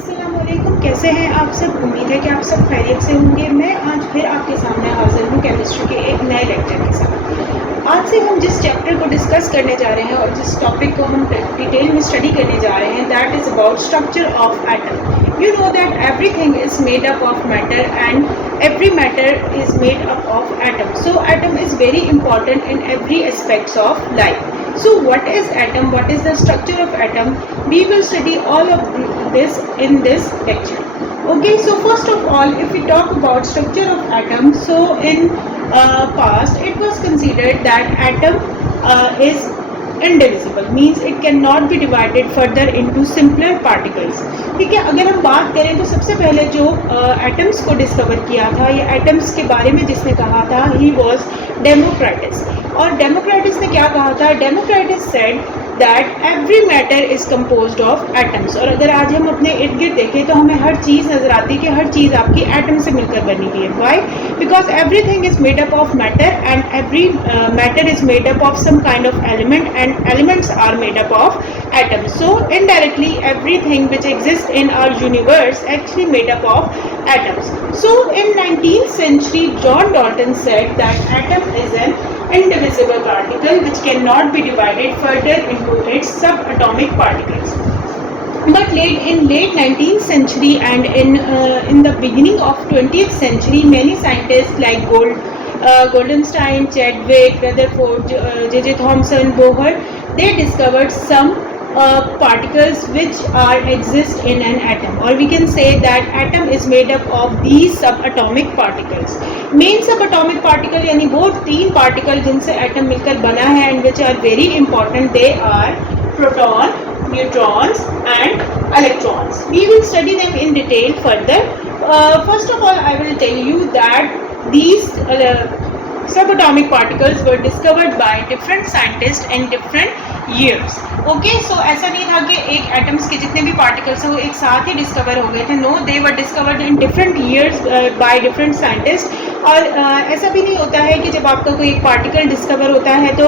अस्सलामुअलैकुम, कैसे हैं आप सब। उम्मीद है कि आप सब खैरियत से होंगे। मैं आज फिर आपके सामने हाजिर हूँ केमिस्ट्री के एक नए लेक्चर के साथ। आज से हम जिस चैप्टर को डिस्कस करने जा रहे हैं और जिस टॉपिक को हम डिटेल में स्टडी करने जा रहे हैं, that is about structure of atom. You know that everything is made up of matter and every matter is made up of atom. So atom is very important in every aspects of life. So what is atom? What is the structure of atom? We will study all of this in this lecture. Okay, so first of all, if we talk about structure of atom, so in past it was considered that atom is indivisible, means it cannot be divided further into simpler particles. ठीक है, अगर हम बात करें तो सबसे पहले जो एटम्स को डिस्कवर किया था या एटम्स के बारे में जिसने कहा था, ही वॉज डेमोक्रेटिस. और डेमोक्रेटिस ने क्या कहा था? Democracies said that every matter is composed of atoms. और अगर आज हम अपने इर्द गिर्द देखें तो हमें हर चीज़ नज़र आती है कि हर चीज़ आपकी एटम से मिलकर बनी हुई है. Why? Because everything is made up of matter and every matter is made up of some kind of element and elements are made up of atoms. So indirectly everything which exists in our universe actually made up of atoms. So in 19th century John Dalton said that atom is an indivisible particle which cannot be divided further into its subatomic particles. But in late 19th century and in the beginning of 20th century, many scientists like Goldenstein, Chadwick, Rutherford, J.J. Thomson, Bohr, they discovered some particles which exist in an atom, or we can say that atom is made up of these subatomic particles. Main subatomic particle यानी वो तीन particle जिनसे atom मिलकर बना है and which are very important, they are proton, neutrons and electrons. We will study them in detail further. First of all, I will tell you that these subatomic particles were discovered by different scientists in different years. Okay, so ऐसा नहीं था कि एक एटम्स के जितने भी पार्टिकल्स हैं वो एक साथ ही डिस्कवर हो गए थे. No, they were discovered in different years by different scientist. और ऐसा भी नहीं होता है कि जब आपका कोई एक पार्टिकल डिस्कवर होता है तो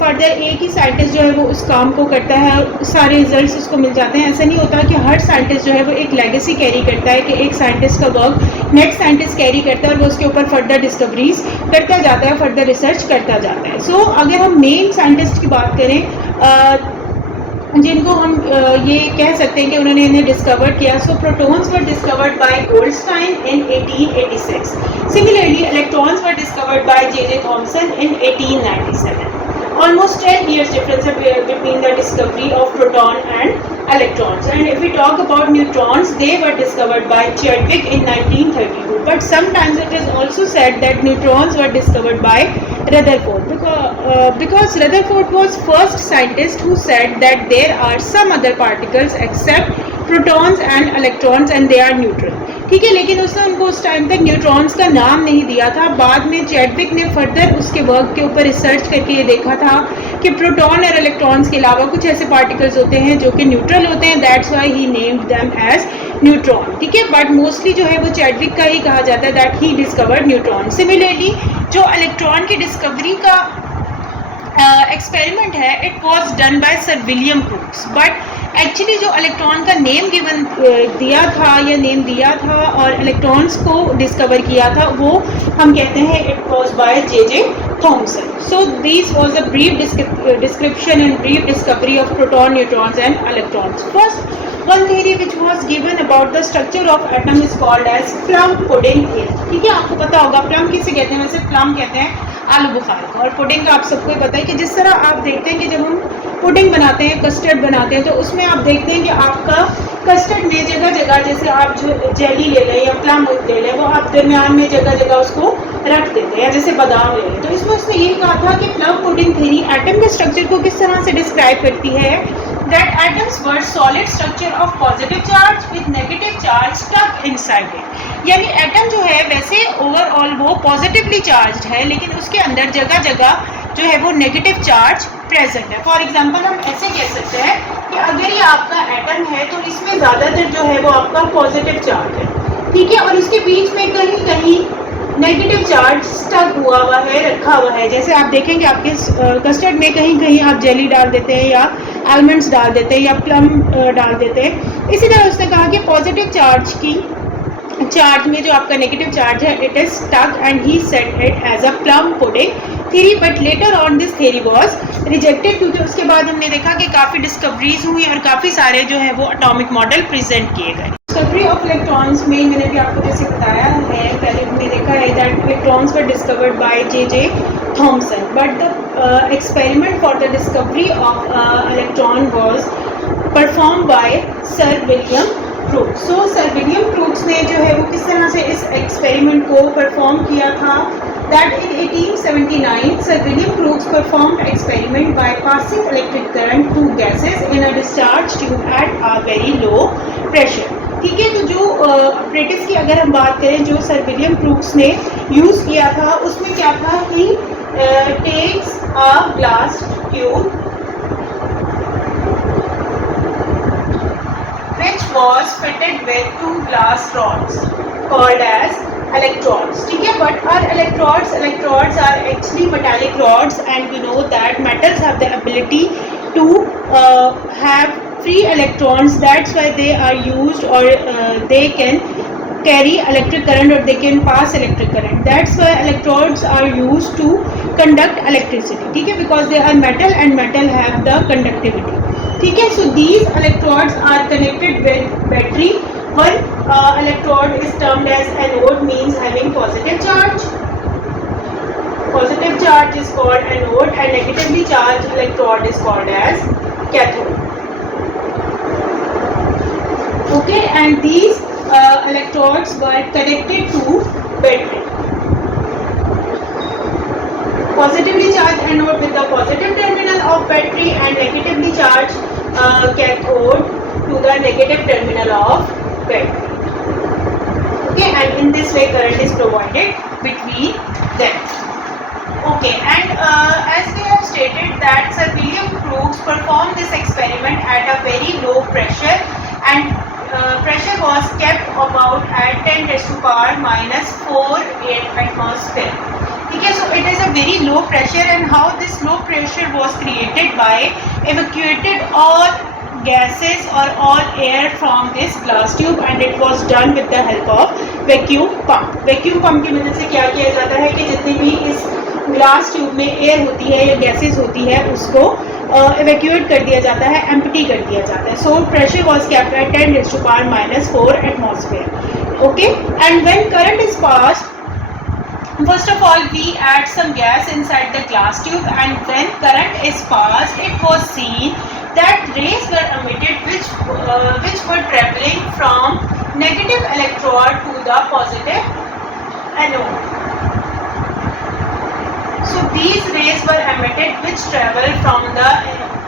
फर्दर एक ही साइंटिस्ट जो है वो उस काम को करता है और सारे रिजल्ट्स उसको मिल जाते हैं. ऐसा नहीं होता कि हर साइंटिस्ट जो है वो एक लेगेसी कैरी करता है कि एक साइंटिस्ट का वर्क नेक्स्ट साइंटिस्ट कैरी करता है और वो उसके ऊपर फर्दर डिस्कवरीज करता जाता है, फर्दर रिसर्च करता जाता है. सो अगर हम मेन साइंटिस्ट की बात करें जिनको हम ये कह सकते हैं कि उन्होंने इन्हें डिस्कवर किया, so protons were discovered by Goldstein in 1886. Similarly electrons were discovered by J.J. Thomson in 1897. Almost 10 years difference between the discovery of proton and electrons. And if we talk about neutrons, they were discovered by Chadwick in 1932. But sometimes it is also said that neutrons were discovered by Rutherford, because Rutherford was first scientist who said that there are some other particles except protons and electrons and they are neutral. ठीक है, लेकिन उसने उनको उस टाइम तक न्यूट्रॉन्स का नाम नहीं दिया था. बाद में चैडविक ने फर्दर उसके वर्क के ऊपर रिसर्च करके ये देखा था कि प्रोटॉन और इलेक्ट्रॉन्स के अलावा कुछ ऐसे पार्टिकल्स होते हैं जो कि न्यूट्रल होते हैं. That's why he named them as neutron. ठीक है, बट मोस्टली जो है वो चैडविक का ही कहा जाता है that he discovered neutron. Similarly जो इलेक्ट्रॉन की डिस्कवरी का एक्सपेरिमेंट है, it was done by sir William crooks. But actually जो इलेक्ट्रॉन का नेम गिवन दिया था या नेम दिया था और इलेक्ट्रॉन्स को डिस्कवर किया था, वो हम कहते हैं it was by J.J. Thomson. So this was a brief description and brief discovery of proton, neutrons and electrons. First one theory which was given about the structure of atom is called as plum pudding theory. ठीक है, आपको पता होगा प्लम किसे कहते हैं. वैसे प्लम कहते हैं आलू बुखारे को, और पुडिंग का आप सबको पता है कि जिस तरह आप देखते हैं कि जब हम पुडिंग बनाते हैं, कस्टर्ड बनाते हैं, तो उसमें आप देखते हैं कि आपका कस्टर्ड में जगह जगह, जैसे आप जो जेली ले लें या प्लम ले लें, वो आप दरमियान में जगह जगह उसको रख देते हैं, या जैसे बादाम ले लें. तो इसमें उसने ये कहा था कि प्लम पुडिंग थ्योरी एटम के स्ट्रक्चर को किस तरह से डिस्क्राइब करती है. That atoms were solid structure of positive charge with negative charge stuck inside it. यानी एटम जो है वैसे ओवरऑल वो पॉजिटिवली चार्ज है, लेकिन उसके अंदर जगह जगह जो है वो नेगेटिव चार्ज प्रेजेंट है. फॉर एग्जांपल हम ऐसे कह सकते हैं कि अगर ये आपका एटम है तो इसमें ज़्यादातर जो है वो आपका पॉजिटिव चार्ज है. ठीक है, और इसके बीच में कहीं कहीं नेगेटिव चार्ज स्टक हुआ है, रखा हुआ है। जैसे आप देखेंगे आपके कस्टर्ड में कहीं कहीं आप जेली डाल देते हैं या आलमंड्स डाल देते हैं या प्लम डाल देते हैं। इसी तरह उसने कहा कि पॉजिटिव चार्ज में जो आपका नेगेटिव चार्ज है, it is stuck and he said it as a plum pudding theory, but later on this theory was rejected, क्योंकि उसके बाद हमने देखा कि काफ़ी डिस्कवरीज हुई और काफ़ी सारे जो है वो एटॉमिक मॉडल प्रेजेंट किए गए। डिस्कवरी ऑफ इलेक्ट्रॉन्स में मैंने भी आपको जैसे बताया है, पहले हमने देखा है that electrons were discovered by J Thomson, but the experiment for the discovery of electron was perform by sir William crooks. So sir William crooks ने जो है वो किस तरह से इस एक्सपेरिमेंट को परफॉर्म किया था, that in 1879 Sir William Crookes performed experiment by passing electric current through gases in a discharge tube at a very low pressure। ठीक है, तो जो apparatus की अगर हम बात करें जो सर विलियम क्रूक्स ने यूज़ किया था, उसमें क्या था कि takes a glass tube which was fitted with two glass rods called as electrodes। ठीक है, but our electrodes are actually metallic rods, and we know that metals have the ability to have free electrons, that's why they are used, or they can carry electric current or they can pass electric current, that's why electrodes are used to conduct electricity। ठीक है, because they are metal and metal have the conductivity। ठीक है, so these electrodes are connected with battery। One electrode is termed as anode, means having positive charge. Positive charge is called anode, and negatively charged electrode is called as cathode। Okay, and these electrodes were connected to battery। Positively charged anode with the positive terminal of battery, and negatively charged cathode to the negative terminal of battery। Okay, and in this way current is provided between them। Okay, and as we have stated that Sir William Crookes performed this experiment at a very low pressure, and pressure was kept about at 10 raised to power minus 4 atmosphere। ठीक है, so it is a very low pressure, and how this low pressure was created by evacuated all gases or all air from this glass tube, and it was done with the help of vacuum pump। vacuum pump की मदद से क्या किया जाता है कि जितनी भी इस ग्लास ट्यूब में एयर होती है या गैसेस होती है उसको evacuate कर दिया जाता है, empty कर दिया जाता है। so pressure was kept at 10 raised to power minus 4 atmosphere। okay, and when current is passed, first of all we add some gas inside the glass tube, and when current is passed it was seen that rays were emitted which were traveling from negative electrode to the positive anode। so these rays were emitted which travel from the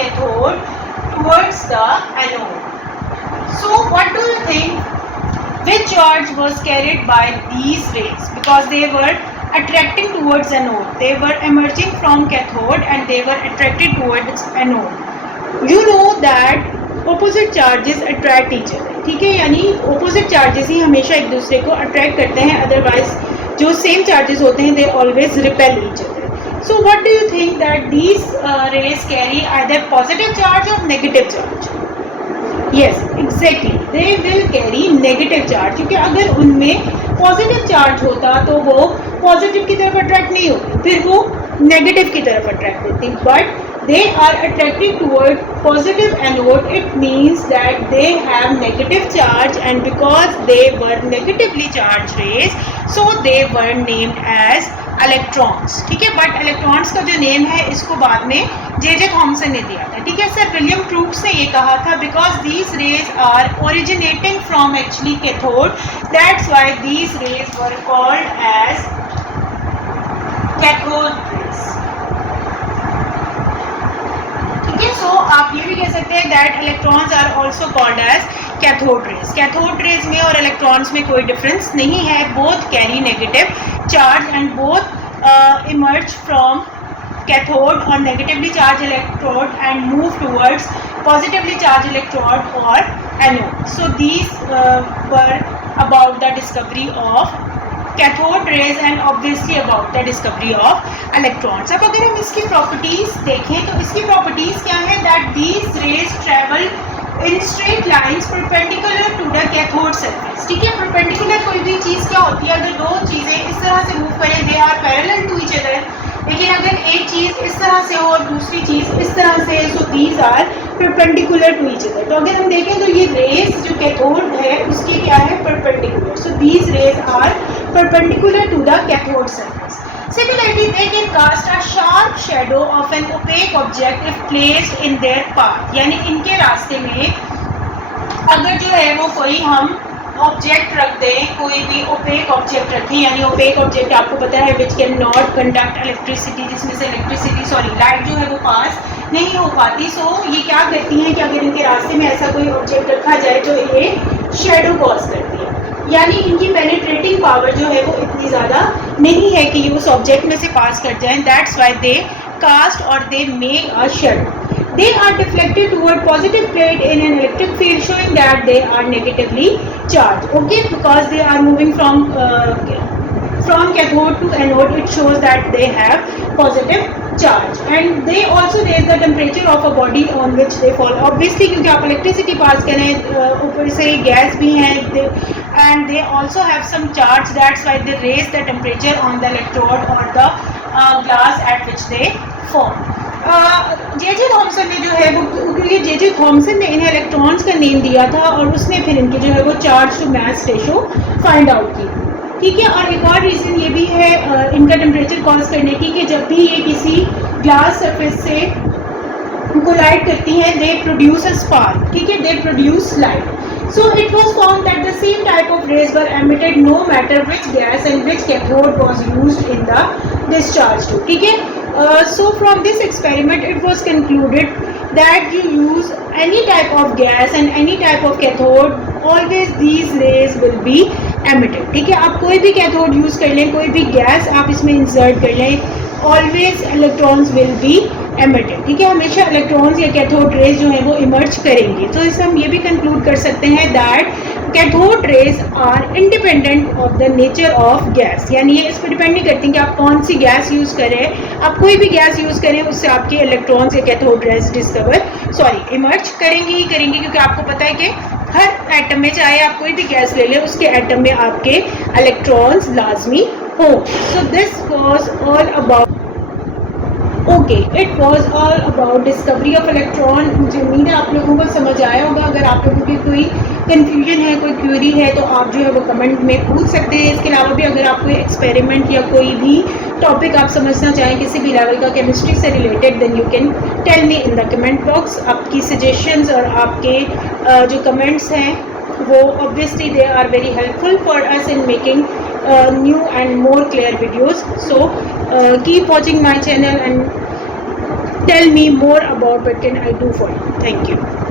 cathode towards the anode। so what do you think, which charge was carried by these rays, because they were attracting towards anode, they were emerging from cathode and they were attracted towards anode। you know that opposite charges attract each other। ठीक है, यानी opposite charges ही हमेशा एक दूसरे को attract करते हैं, otherwise जो same charges होते हैं they always repel each other। so what do you think that these rays carry either positive charge or negative charge? yes, exactly, they will carry negative charge, क्योंकि अगर उनमें positive charge होता तो वो positive की तरफ attract नहीं होती, फिर वो negative की तरफ attract होती, but they are attracted toward positive anode, it means that they have negative charge, and because they were negatively charged rays so they were named as electrons। ठीक है, but electrons का जो नेम है इसको बाद में जे थॉमसन ने दिया था। ठीक है, सर विलियम क्रूक्स ने ये कहा था because these rays are originating from actually cathode, that's why these rays were called as cathode rays। सो आप ये भी कह सकते हैं that electrons are also called as cathode rays. Cathode rays में और इलेक्ट्रॉन्स में कोई डिफरेंस नहीं है, both carry negative charge and both emerge from cathode or negatively charged electrode and move towards positively charged electrode or anode। so these were about the discovery of cathode rays and obviously about the discovery of electrons. अब अगर हम इसकी प्रॉपर्टीज देखें तो इसकी properties क्या है, that these rays travel in straight lines perpendicular to the cathode surface. ठीक है, परपेंडिकुलर कोई भी चीज़ क्या होती है, अगर दो चीज़ें इस तरह से मूव करें they are parallel to each other, लेकिन अगर एक चीज़ इस तरह से हो और दूसरी चीज़ इस तरह से, so these are perpendicular to each other. तो अगर हम देखें तो ये रेज जो कैथोड है उसकी क्या है, perpendicular, so these rays are perpendicular to the cathode surface. Similarly, they can cast a sharp shadow of an opaque object if placed in their path। यानी इनके रास्ते में अगर जो है वो कोई हम ऑब्जेक्ट रख दें, कोई भी ओपेक ऑब्जेक्ट रखें, यानी ओपेक ऑब्जेक्ट आपको पता है which can not conduct electricity, जिसमें से लाइट जो है वो पास नहीं हो पाती। सो ये क्या करती हैं कि अगर इनके रास्ते में ऐसा कोई ऑब्जेक्ट रखा जाए तो ये शेडो कॉज करती है, यानी इनकी पेनिट्रेटिंग पावर जो है वो इतनी ज़्यादा नहीं है कि ये उस ऑब्जेक्ट में से पास कर जाएं। दैट्स वाई दे कास्ट और they make a shadow. They are deflected toward positive plate in an electric field, showing that they are negatively charged. Okay, because they are moving from cathode to anode, it shows that they have positive charge. And they also raise the temperature of a body on which they fall. Obviously, क्योंकि आप electricity pass करें, ऊपर से गैस भी हैं, and they also have some charge. That's why they raise the temperature on the electrode or the glass at which they form. J Thomson ने जो है वो, क्योंकि जे थॉमसन ने इन्हें इलेक्ट्रॉन्स का नेम दिया था और उसने फिर इनकी जो है वो charge to mass ratio find out की। ठीक है, और एक और रीज़न ये भी है इनका टेम्परेचर कॉज करने की कि जब भी ये किसी ग्लास सरफेस से कोलाइड करती हैं दे प्रोड्यूस अ स्पार्क। ठीक है, they produce light. So it was found that the same type of rays were emitted no matter which gas and which cathode was used in the discharge tube. ठीक है, so from this experiment it was concluded that you use any type of gas and any type of cathode, always these rays will be emitted। ठीक है, आप कोई भी cathode use कर लें, कोई भी गैस आप इसमें इंसर्ट कर लें, always electrons will be emitted. ठीक है, हमेशा इलेक्ट्रॉन्स या कैथोड रेज जो है वो इमर्ज करेंगी। तो इससे हम ये भी कंक्लूड कर सकते हैं that cathode rays are independent of the nature of gas, यानी ये इस पर डिपेंड नहीं करती कि आप कौन सी गैस यूज़ करें। आप कोई भी गैस यूज़ करें उससे आपके इलेक्ट्रॉन्स या कैथोड रेज इमर्ज करेंगी ही करेंगी, क्योंकि आपको पता है कि हर एटम में, चाहे आप कोई भी गैस ले लें, उसके एटम में आपके इलेक्ट्रॉन्स लाजमी हो। सो this was all about it was all about discovery of electron. मुझे उम्मीद है आप लोगों को समझ आया होगा। अगर आप लोगों की कोई कन्फ्यूजन है, कोई क्यूरी है, तो आप जो है वो कमेंट में पूछ सकते हैं। इसके अलावा भी अगर आप कोई एक्सपेरिमेंट या कोई भी टॉपिक आप समझना चाहें किसी भी लेवल का केमिस्ट्री से related, then you can tell me in the comment box. आपकी सजेशंस और आपके जो कमेंट्स हैं वो obviously they are very helpful for us in making new and more clear videos. So keep watching my channel and tell me more about what can I do for you. Thank you.